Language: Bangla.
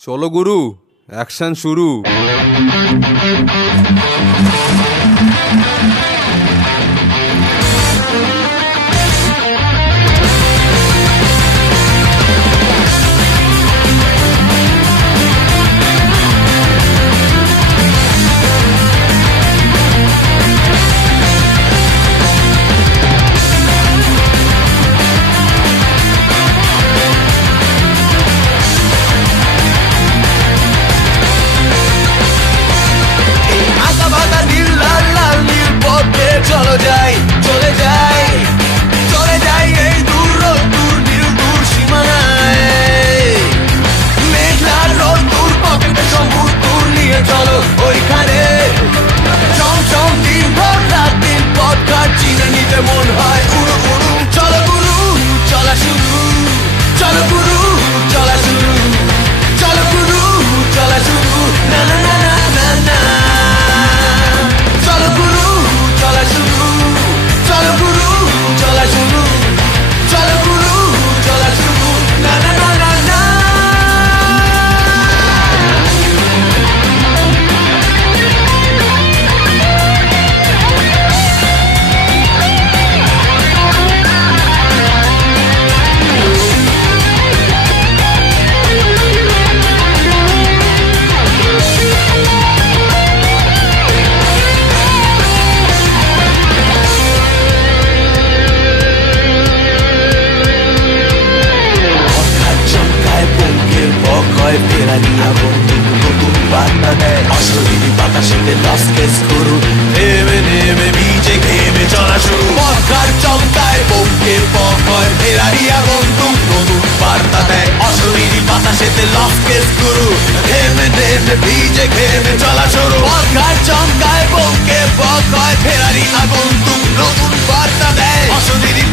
চলো গুরু, অ্যাকশন শুরু। চলে যাই এই দূর নীল দূর সীমানায়, মেঘলা রোদ দূর পকেটে সমুদ্র নিয়ে চলো ওইখানে। চমচম দিন ভর রাত দিন পথ ঘাট চিনে নিতে মন হয় উড়ু উড়ু। চলো গুরু চলা শুরু, চলো গুরু চলা শুরু, চলো গুরু চলা শুরু। না না না না না না, চলো গুরু চলা শুরু, চলো গুরু চলা শুরু, চলো গুরু চলা শুরু। না না না না না, অশরীরী বাতাসেতে লস্কেস করু, নেমে নেমে বিজে ঘেমে চলা শুরু। পথঘাট চমকায় বউকে পকয়, ফেরারি আগন্তুক নতুন বার্তা দেয়। অশরীরী বাতাসেতে লস্কেস করু, নেমে নেমে বিজে ঘেমে চলা শুরু। পথঘাট চমকায় বউকে পকয়, ফেরারি আগন্তুক নতুন বার্তা দেয়। অশরীরী